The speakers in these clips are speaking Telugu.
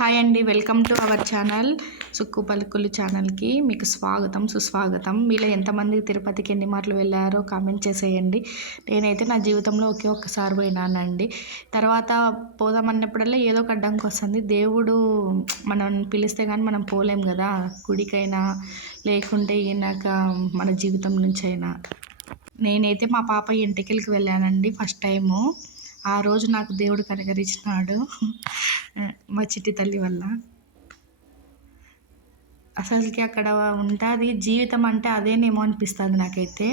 హాయ్ అండి, welcome to our channel Sukku పలుకులు ఛానల్కి మీకు స్వాగతం సుస్వాగతం. మీలో ఎంతమంది తిరుపతికి ఎన్ని మార్లు వెళ్ళారో కామెంట్ చేసేయండి. నేనైతే నా జీవితంలో ఒక్కసారి పోయినానండి. తర్వాత పోదామన్నప్పుడల్లా ఏదో ఒక అడ్డంకి వస్తుంది. దేవుడు మనం పిలిస్తే కానీ మనం పోలేం కదా, గుడికైనా లేకుంటే ఈయనక మన జీవితం నుంచి అయినా. నేనైతే మా పాప ఎంటికలకి వెళ్ళానండి ఫస్ట్ టైము. ఆ రోజు నాకు దేవుడు కనికరించినాడు మా చిట్టి తల్లి వల్ల. అసలుకి అక్కడ ఉంటుంది జీవితం అంటే అదేనేమో అనిపిస్తుంది నాకైతే.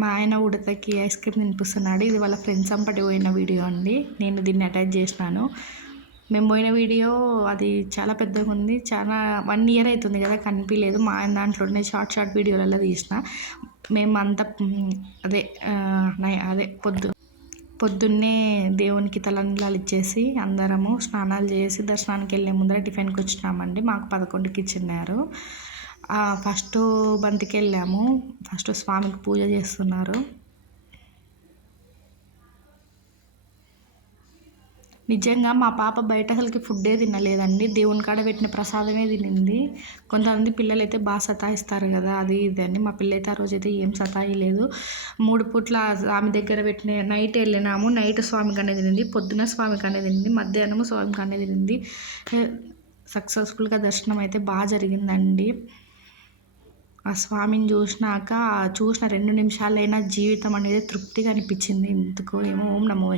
మా ఆయన ఉడతకి ఐస్ క్రీమ్ తినిపిస్తున్నాడు. ఇది వాళ్ళ ఫ్రెండ్స్ అంపటి పోయిన వీడియో అండి. నేను దీన్ని అటాచ్ చేసినాను. మేము పోయిన వీడియో అది చాలా పెద్దగా ఉంది. చాలా 1 ఇయర్ అవుతుంది కదా, కనిపించలేదు. మా ఆయన దాంట్లోనే షార్ట్ వీడియోలలో తీసిన. మేము అంతా అదే పొద్దున్నే దేవునికి తలంబ్రాలు ఇచ్చేసి అందరము స్నానాలు చేసి దర్శనానికి వెళ్ళే ముందర టిఫిన్కి వచ్చినామండి. మాకు 11కి ఇచ్చినారు. ఫస్ట్ బంతికి వెళ్ళాము. ఫస్ట్ స్వామికి పూజ చేస్తున్నారు. నిజంగా మా పాప బయట అసలుకి ఫుడ్డే తినలేదండి. దేవుని కాడ పెట్టిన ప్రసాదమే తినింది. కొంతమంది పిల్లలు అయితే బాగా సతాయిస్తారు కదా, అది ఇది అని. మా పిల్ల అయితే ఆ రోజైతే ఏం సతాయిలేదు. 3 పూట్ల స్వామి దగ్గర పెట్టిన నైట్ వెళ్ళినాము. నైట్ స్వామికి అనేది తినింది, పొద్దున స్వామికి అనేది తినింది, మధ్యాహ్నము స్వామికి అనేది తినింది. సక్సెస్ఫుల్గా దర్శనం అయితే బాగా జరిగిందండి. ఆ స్వామిని చూసిన 2 నిమిషాలైనా జీవితం అనేది తృప్తిగా అనిపించింది. ఎందుకో ఏమో. ఓం నమో